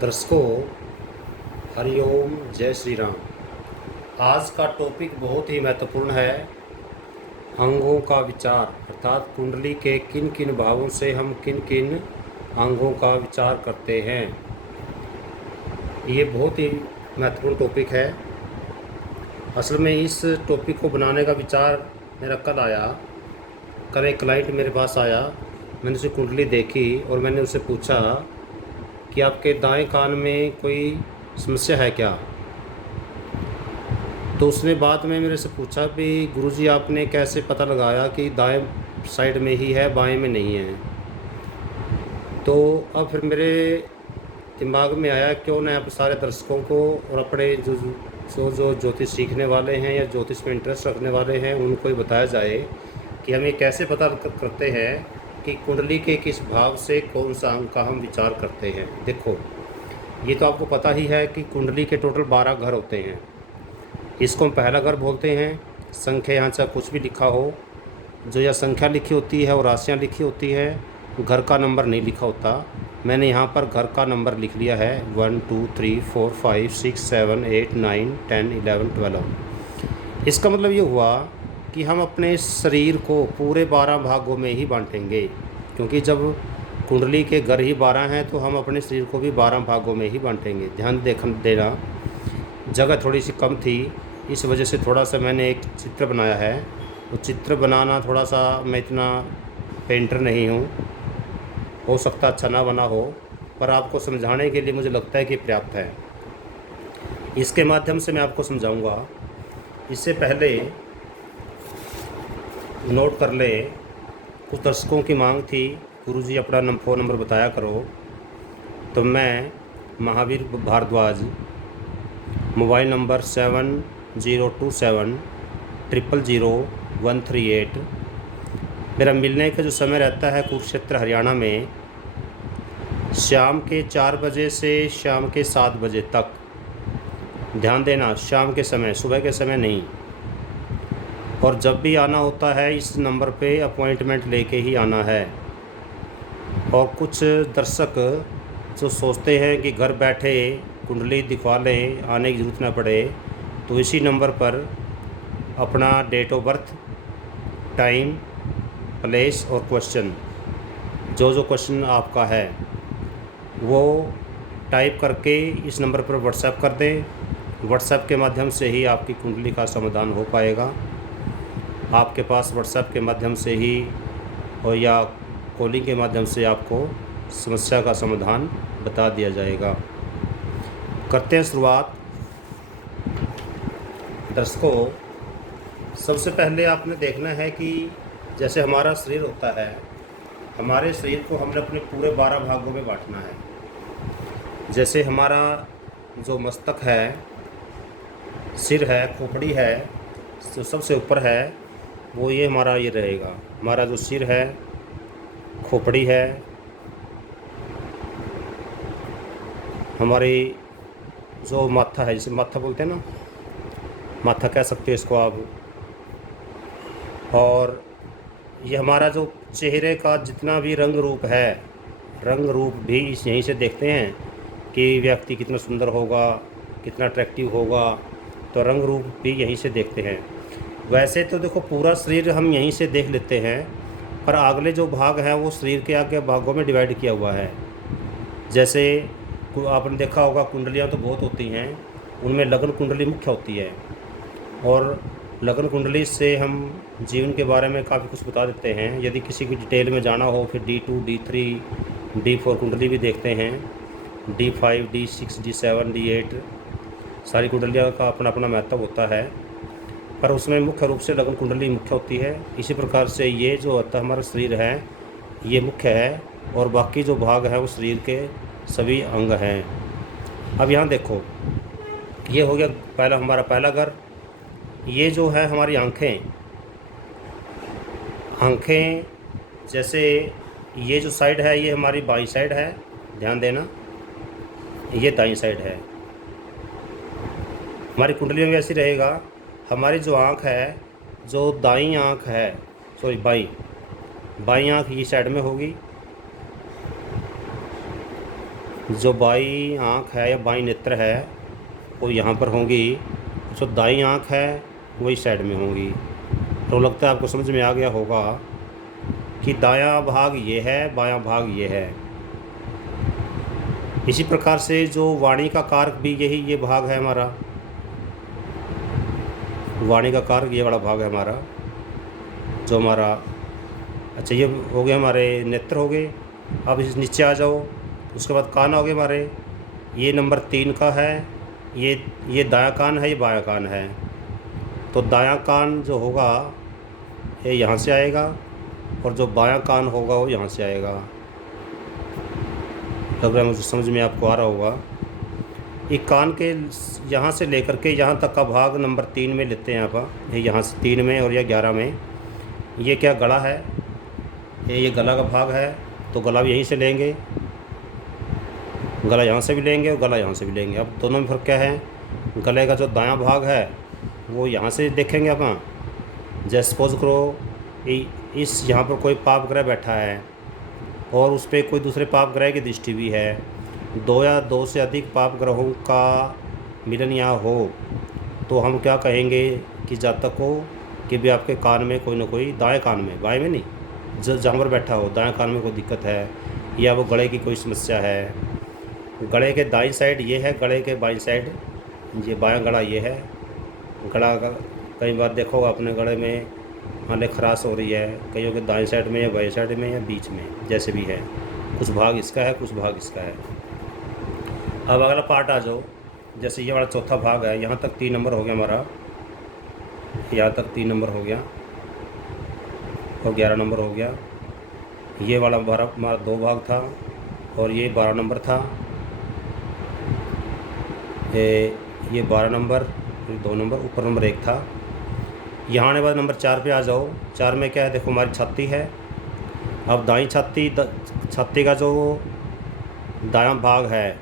दर्शकों, हरिओम, जय श्री राम। आज का टॉपिक बहुत ही महत्वपूर्ण है। अंगों का विचार, अर्थात कुंडली के किन किन भावों से हम किन किन अंगों का विचार करते हैं। ये बहुत ही महत्वपूर्ण टॉपिक है। असल में इस टॉपिक को बनाने का विचार मेरा कल आया। कल एक क्लाइंट मेरे पास आया, मैंने उसे कुंडली देखी और मैंने उससे पूछा कि आपके दाएं कान में कोई समस्या है क्या। तो उसने बाद में मेरे से पूछा भी गुरुजी आपने कैसे पता लगाया कि दाएं साइड में ही है, बाएं में नहीं है। तो अब फिर मेरे दिमाग में आया क्यों ना आप सारे दर्शकों को और अपने जो ज्योतिष सीखने वाले हैं या ज्योतिष में इंटरेस्ट रखने वाले हैं उनको ही बताया जाए कि हम ये कैसे पता करते हैं कि कुंडली के किस भाव से कौन सा अंग का हम विचार करते हैं। देखो, ये तो आपको पता ही है कि कुंडली के टोटल 12 घर होते हैं। इसको हम पहला घर बोलते हैं। संख्या यहाँ चाहे कुछ भी लिखा हो, जो यह संख्या लिखी होती है और राशियाँ लिखी होती है, घर का नंबर नहीं लिखा होता। मैंने यहाँ पर घर का नंबर लिख लिया है 1 2 3 4 5 6 7 8 9 10 11 12। इसका मतलब ये हुआ कि हम अपने शरीर को पूरे 12 भागों में ही बांटेंगे, क्योंकि जब कुंडली के घर ही 12 हैं तो हम अपने शरीर को भी 12 भागों में ही बांटेंगे। ध्यान देना, जगह थोड़ी सी कम थी, इस वजह से थोड़ा सा मैंने एक चित्र बनाया है। तो चित्र बनाना थोड़ा सा, मैं इतना पेंटर नहीं हूँ, हो सकता अच्छा ना बना हो, पर आपको समझाने के लिए मुझे लगता है कि पर्याप्त है। इसके माध्यम से मैं आपको समझाऊंगा। इससे पहले नोट कर लें, कुछ दर्शकों की मांग थी गुरुजी अपना फ़ोन नंबर बताया करो। तो मैं महावीर भारद्वाज, मोबाइल नंबर 7027000138। मेरा मिलने का जो समय रहता है कुरुक्षेत्र हरियाणा में, शाम के 4 बजे से शाम के 7 बजे तक। ध्यान देना, शाम के समय, सुबह के समय नहीं। और जब भी आना होता है इस नंबर पे अपॉइंटमेंट लेके ही आना है। और कुछ दर्शक जो सोचते हैं कि घर बैठे कुंडली दिखवा लें, आने की ज़रूरत ना पड़े, तो इसी नंबर पर अपना date of birth, time, place और क्वेश्चन, जो क्वेश्चन आपका है वो टाइप करके इस नंबर पर व्हाट्सएप कर दें। व्हाट्सएप के माध्यम से ही आपकी कुंडली का समाधान हो पाएगा। आपके पास व्हाट्सएप के माध्यम से ही और या कॉलिंग के माध्यम से आपको समस्या का समाधान बता दिया जाएगा। करते हैं शुरुआत। दर्शकों, सबसे पहले आपने देखना है कि जैसे हमारा शरीर होता है, हमारे शरीर को हमने अपने पूरे 12 भागों में बांटना है। जैसे हमारा जो मस्तक है, सिर है, खोपड़ी है, जो सबसे ऊपर है वो ये हमारा ये रहेगा। हमारा जो सिर है, खोपड़ी है, हमारी जो माथा है, जिसे माथा बोलते हैं ना, माथा कह सकते हो इसको आप। और ये हमारा जो चेहरे का जितना भी रंग रूप है, रंग रूप भी इस यहीं से देखते हैं कि व्यक्ति कितना सुंदर होगा, कितना अट्रैक्टिव होगा, तो रंग रूप भी यहीं से देखते हैं। वैसे तो देखो, पूरा शरीर हम यहीं से देख लेते हैं, पर अगले जो भाग हैं वो शरीर के आगे भागों में डिवाइड किया हुआ है। जैसे आपने देखा होगा, कुंडलियाँ तो बहुत होती हैं, उनमें लग्न कुंडली मुख्य होती है। और लग्न कुंडली से हम जीवन के बारे में काफ़ी कुछ बता देते हैं। यदि किसी की डिटेल में जाना हो, फिर D2, D3, D4 कुंडली भी देखते हैं, D5, D6, D7, D8, सारी कुंडलियाँ का अपना अपना महत्व होता है, पर उसमें मुख्य रूप से लग्न कुंडली मुख्य होती है। इसी प्रकार से ये जो होता है हमारा शरीर है, ये मुख्य है, और बाकी जो भाग है वो शरीर के सभी अंग हैं। अब यहाँ देखो, ये हो गया हमारा पहला घर। ये जो है हमारी आँखें, जैसे ये जो साइड है ये हमारी बाईं साइड है, ध्यान देना, ये दाईं साइड है। हमारी कुंडली में ऐसी रहेगा। हमारी जो आँख है, जो दाईं आँख है, सॉरी बाईं आँख ये साइड में होगी, जो बाई आँख है या बाई नेत्र है वो यहाँ पर होंगी, जो दाई आँख है वही साइड में होंगी। तो लगता है आपको समझ में आ गया होगा कि दायां भाग ये है, बायां भाग ये है। इसी प्रकार से जो वाणी का कारक भी यही ये भाग है हमारा, वाणी का कारक ये वाला भाग है हमारा, जो हमारा, अच्छा ये हो गए हमारे नेत्र हो गए। अब इस नीचे आ जाओ, उसके बाद कान हो गए हमारे, ये नंबर 3 का है, ये दायां कान है, ये बायां कान है। तो दायां कान जो होगा ये यहाँ से आएगा और जो बायां कान होगा वो यहाँ से आएगा। लग रहा है मुझे समझ में आपको आ रहा होगा। ये कान के यहाँ से लेकर के यहाँ तक का भाग नंबर 3 में लेते हैं आप, ये यहाँ से 3 में और या 11 में। ये क्या गला है, ये गला का भाग है, तो गला भी यहीं से लेंगे, गला यहाँ से भी लेंगे और गला यहाँ से भी लेंगे। अब दोनों में फ़र्क क्या है, गले का जो दायां भाग है वो यहाँ से देखेंगे अपन। जैसे सपोज करो इस यहाँ पर कोई पाप ग्रह बैठा है और उस पर कोई दूसरे पाप ग्रह की दृष्टि भी है, 2 या 2 से अधिक पाप ग्रहों का मिलन यहाँ हो, तो हम क्या कहेंगे कि जातक को कि भी आपके कान में कोई ना कोई, दाएं कान में, बाएं में नहीं, जो जहाँ पर बैठा हो दाएं कान में कोई दिक्कत है या वो गले की कोई समस्या है। गले के दाईं साइड ये है, गले के बाईं साइड ये बायां गला ये है। गला का कई बार देखोगे अपने गले में हाले खराश हो रही है, कईयों के दाईं साइड में या बाईं साइड में या बीच में, जैसे भी है, कुछ भाग इसका है कुछ भाग इसका है। अब अगला पार्ट आ जाओ, जैसे ये वाला चौथा भाग है, यहाँ तक 3 नंबर हो गया हमारा, यहाँ तक 3 नंबर हो गया और 11 नंबर हो गया। ये वाला हमारा 2 भाग था और ये 12 नंबर था, ये 12 नंबर, 2 नंबर, ऊपर नंबर 1 था। यहाँ आने बाद नंबर 4 पे आ जाओ। 4 में क्या है, देखो हमारी छाती है। अब दाईं छाती का जो दायां भाग है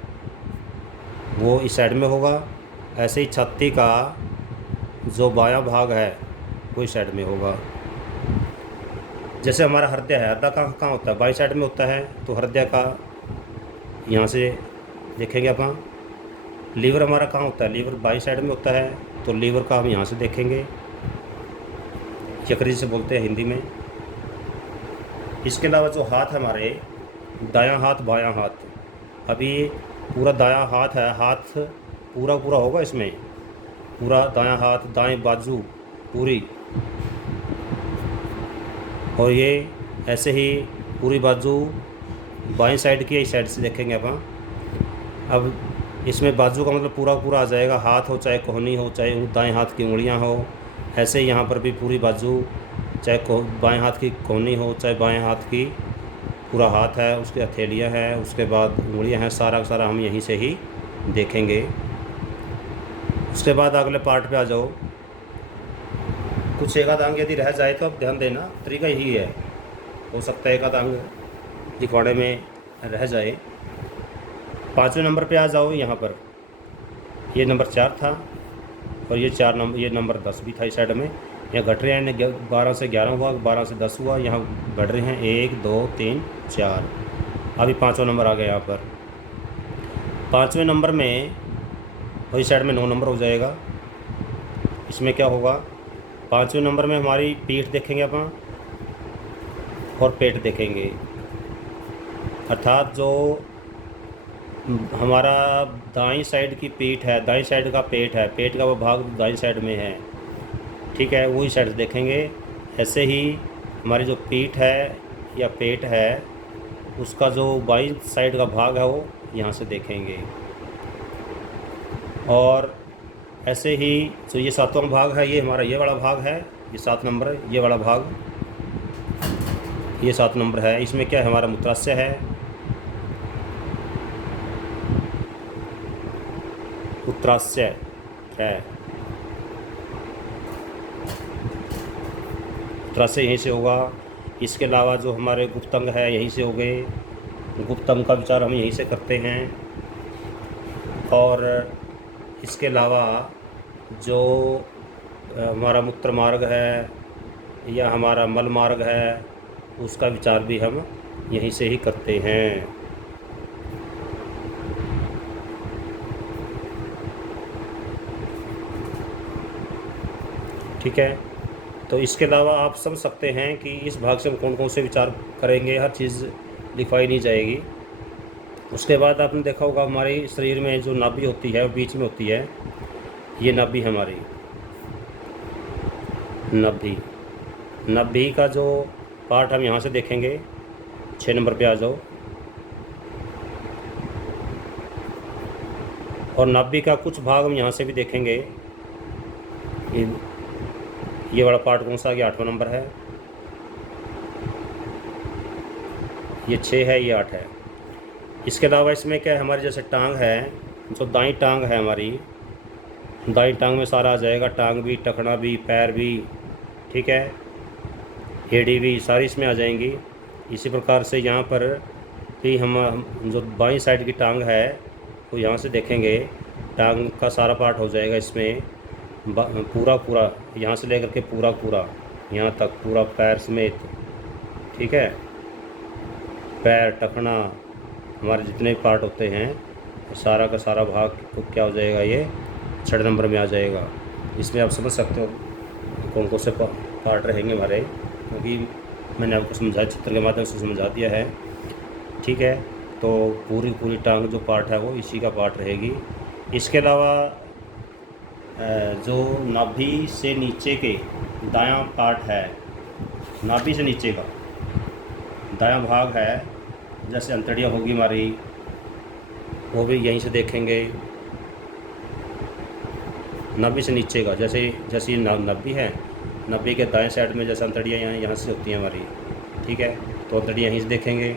वो इस साइड में होगा, ऐसे ही छाती का जो बायां भाग है वो इस साइड में होगा। जैसे हमारा हृदय है, हृदय कहाँ होता है, बाईं साइड में होता है, तो हृदय का यहाँ से देखेंगे अपन। लीवर हमारा कहाँ होता है, लीवर बाईं साइड में होता है, तो लीवर का हम यहाँ से देखेंगे, यकृत से बोलते हैं हिंदी में। इसके अलावा जो हाथ हमारे, दायां हाथ बायां हाथ, अभी पूरा दायां हाथ है, हाथ पूरा पूरा होगा इसमें, पूरा दायां हाथ, दाएं बाजू पूरी, और ये ऐसे ही पूरी बाजू बाईं साइड की इस साइड से देखेंगे अपन। अब इसमें बाजू का मतलब पूरा पूरा आ जाएगा, हाथ हो चाहे कोहनी हो, चाहे दाएं हाथ की उंगलियां हो। ऐसे ही यहाँ पर भी पूरी बाजू, चाहे बाएं हाथ की कोहनी हो चाहे बाएं हाथ की पूरा हाथ है, उसकी हथेलियाँ हैं, उसके बाद उंगलियां हैं, सारा सारा हम यहीं से ही देखेंगे। उसके बाद अगले पार्ट पे आ जाओ। कुछ एक आध अंग यदि रह जाए तो आप ध्यान देना, तरीका यही है, हो सकता है एक आध अंग दिखवाड़े में रह जाए। 5वें नंबर पे आ जाओ। यहाँ पर ये नंबर 4 था और ये 4 नंबर, ये नंबर 10 भी था इस साइड में। यहाँ घट रहे हैं, 12 से 11 हुआ, 12 से 10 हुआ, यहाँ बढ़ रहे हैं 1 2 3 4। अभी 5वां नंबर आ गया यहाँ पर। 5वें नंबर में और इस साइड में 9 नंबर हो जाएगा। इसमें क्या होगा, 5वें नंबर में हमारी पीठ देखेंगे अपन और पेट देखेंगे, अर्थात जो हमारा दाईं साइड की पीठ है, दाईं साइड का पेट है, पेट का वो भाग दाईं साइड में है, ठीक है, वही साइड देखेंगे। ऐसे ही हमारी जो पीठ है या पेट है उसका जो बाईं साइड का भाग है वो यहाँ से देखेंगे। और ऐसे ही जो ये 7वां भाग है, ये हमारा ये वाला भाग है, ये 7 नंबर है, ये वाला भाग, ये 7 नंबर है। इसमें क्या है, हमारा मूत्राशय है, मूत्राशय है, मूत्राशय यहीं से होगा। इसके अलावा जो हमारे गुप्तंग है यहीं से हो गए, गुप्तंग का विचार हम यहीं से करते हैं। और इसके अलावा जो हमारा मूत्र मार्ग है या हमारा मल मार्ग है उसका विचार भी हम यहीं से ही करते हैं। ठीक है। तो इसके अलावा आप समझ सकते हैं कि इस भाग से हम कौन कौन से विचार करेंगे, हर चीज़ लिखवाई नहीं जाएगी। उसके बाद आपने देखा होगा हमारे शरीर में जो नाभि होती है वो बीच में होती है, ये नाभि हमारी नाभि नाभि का जो पार्ट हम यहाँ से देखेंगे, 6 नंबर पे आ जाओ। और नाभि का कुछ भाग हम यहाँ से भी देखेंगे। ये वाला पार्ट कौन सा, ये 8वां नंबर है, ये 6 है, ये 8 है। इसके अलावा इसमें क्या है, हमारी जैसे टांग है, जो दाईं टांग है हमारी, दाईं टांग में सारा आ जाएगा, टांग भी, टखना भी, पैर भी, ठीक है, एड़ी भी, सारी इसमें आ जाएंगी। इसी प्रकार से यहाँ पर भी हम जो बाईं साइड की टांग है वो यहाँ से देखेंगे, टांग का सारा पार्ट हो जाएगा इसमें, पूरा पूरा यहाँ से लेकर के पूरा पूरा यहाँ तक, पूरा पैर समेत, ठीक है। पैर, टखना, हमारे जितने भी पार्ट होते हैं सारा का सारा भाग को क्या हो जाएगा, ये 6 नंबर में आ जाएगा। इसमें आप समझ सकते हो कौन कौन से पार्ट रहेंगे हमारे, क्योंकि मैंने आपको समझाया, चित्र के माध्यम से समझा दिया है, ठीक है। तो पूरी पूरी टांग जो पार्ट है वो इसी का पार्ट रहेगी। इसके अलावा जो नाभि से नीचे के दायां पार्ट है, नाभि से नीचे का दायां भाग है, जैसे अंतड़ियाँ होगी हमारी, वो भी यहीं से देखेंगे। नाभि से नीचे का जैसे जैसे ये नाभि है, नाभि के दाएं साइड में जैसे अंतड़ियाँ यहाँ से होती हैं हमारी, ठीक है, तो अंतड़ियाँ यहीं से देखेंगे।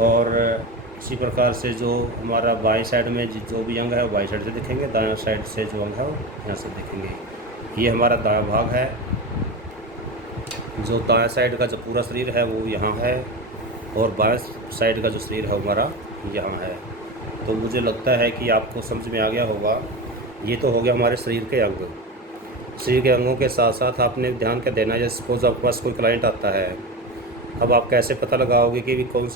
और इसी प्रकार से जो हमारा बाएं साइड में जो भी अंग है वो बाएं साइड से देखेंगे, दाएं साइड से जो अंग है वो यहाँ से देखेंगे। ये हमारा दायां भाग है। जो दाएं साइड का जो पूरा शरीर है वो यहाँ है, और बाएं साइड का जो शरीर है हमारा यहाँ है। तो मुझे लगता है कि आपको समझ में आ गया होगा। ये तो हो गया हमारे शरीर के अंग। शरीर के अंगों के साथ साथ आपने ध्यान क्या देना है, जैसे सपोज आपके पास कोई क्लाइंट आता है, अब आप कैसे पता लगाओगे कि भी कौन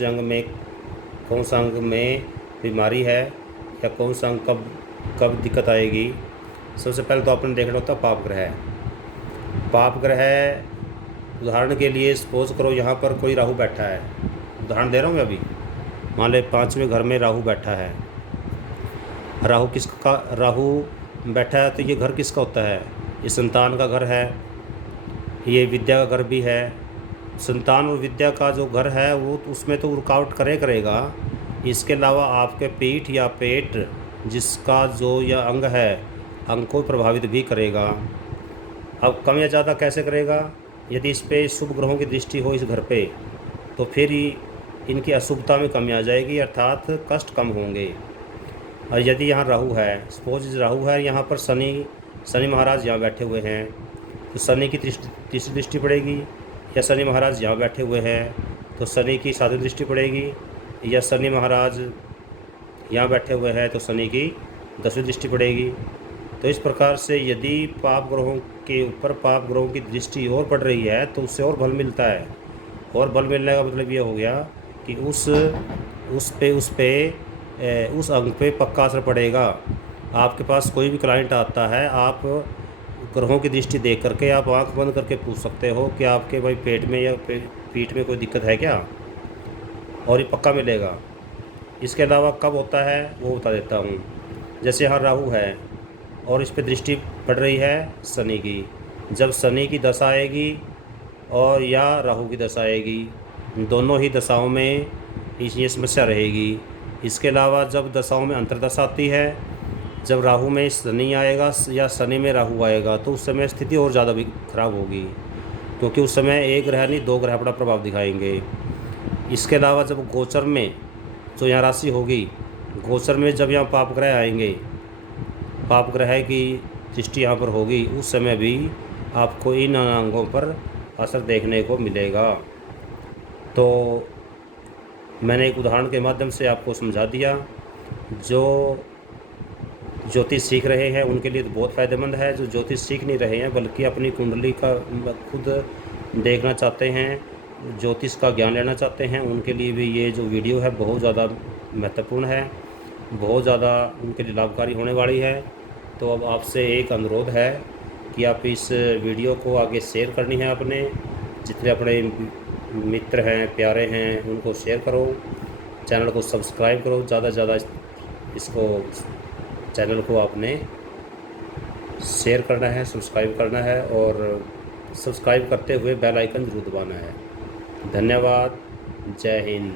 सा अंग में बीमारी है, या कौन सा अंग कब दिक्कत आएगी। सबसे पहले तो आपने देखना होता है पाप ग्रह। पाप ग्रह, उदाहरण के लिए सपोज करो यहाँ पर कोई राहु बैठा है, उदाहरण दे रहा हूँ मैं अभी, मान ले 5वें घर में राहु बैठा है। राहु बैठा है तो ये घर किसका होता है, ये संतान का घर है, ये विद्या का घर भी है। संतान और विद्या का जो घर है वो उसमें तो रुकावट करेगा। इसके अलावा आपके पीठ या पेट जिसका जो यह अंग है, अंग को प्रभावित भी करेगा। अब कम या ज़्यादा कैसे करेगा, यदि इस पे शुभ ग्रहों की दृष्टि हो इस घर पे, तो फिर इनकी अशुभता में कमी आ जाएगी, अर्थात कष्ट कम होंगे। और यदि यहाँ राहु है, सपोज राहु है, यहाँ पर शनि महाराज यहाँ बैठे हुए हैं, तो शनि की तीसरी दृष्टि पड़ेगी, या शनि महाराज यहाँ बैठे हुए हैं तो शनि की 7वीं दृष्टि पड़ेगी, या शनि महाराज यहाँ बैठे हुए हैं तो शनि की 10वीं दृष्टि पड़ेगी। तो इस प्रकार से यदि पाप ग्रहों के ऊपर पाप ग्रहों की दृष्टि और पड़ रही है तो उससे और बल मिलता है। और बल मिलने का मतलब ये हो गया कि उस अंग पे पक्का असर पड़ेगा। आपके पास कोई भी क्लाइंट आता है, आप ग्रहों की दृष्टि देख करके आप आंख बंद करके पूछ सकते हो कि आपके भाई पेट में या पीठ में कोई दिक्कत है क्या, और ये पक्का मिलेगा। इसके अलावा कब होता है वो बता देता हूँ। जैसे यहाँ राहु है और इस पर दृष्टि पड़ रही है शनि की, जब शनि की दशा आएगी और या राहु की दशा आएगी, दोनों ही दशाओं में ये समस्या रहेगी। इसके अलावा जब दशाओं में अंतर्दशा आती है, जब राहु में शनि आएगा या शनि में राहु आएगा, तो उस समय स्थिति और ज़्यादा भी खराब होगी, क्योंकि उस समय एक ग्रह नहीं 2 ग्रह बड़ा प्रभाव दिखाएंगे। इसके अलावा जब गोचर में जो यहाँ राशि होगी, गोचर में जब यहाँ पाप ग्रह आएंगे, पाप ग्रह की दृष्टि यहाँ पर होगी, उस समय भी आपको इन अंगों पर असर देखने को मिलेगा। तो मैंने एक उदाहरण के माध्यम से आपको समझा दिया। जो ज्योतिष सीख रहे हैं उनके लिए तो बहुत फ़ायदेमंद है। जो ज्योतिष सीख नहीं रहे हैं बल्कि अपनी कुंडली का खुद देखना चाहते हैं, ज्योतिष का ज्ञान लेना चाहते हैं, उनके लिए भी ये जो वीडियो है बहुत ज़्यादा महत्वपूर्ण है, बहुत ज़्यादा उनके लिए लाभकारी होने वाली है। तो अब आपसे एक अनुरोध है कि आप इस वीडियो को आगे शेयर करनी है अपने जितने अपने मित्र हैं, प्यारे हैं, उनको शेयर करो। चैनल को सब्सक्राइब करो, ज़्यादा से ज़्यादा इसको चैनल को आपने शेयर करना है, सब्सक्राइब करना है और सब्सक्राइब करते हुए बेल आइकन ज़रूर दबाना है। धन्यवाद। जय हिंद।